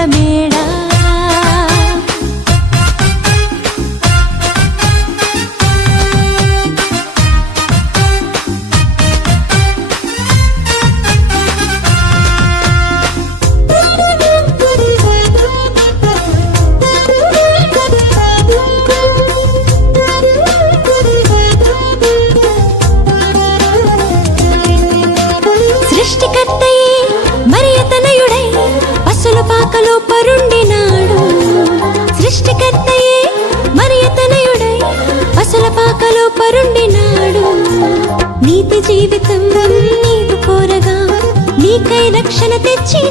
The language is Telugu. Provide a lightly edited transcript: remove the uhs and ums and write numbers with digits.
పూల మేడ సృష్టికర్తయే మరియతనయుడై పసుల పాకలో పరుండినాడు సృష్టికర్తయే మరియతనయుడై పసుల పాకలో పరుండినాడు నీతి జీవితం నీవు కోరగా నీకై రక్షణ తెచ్చిన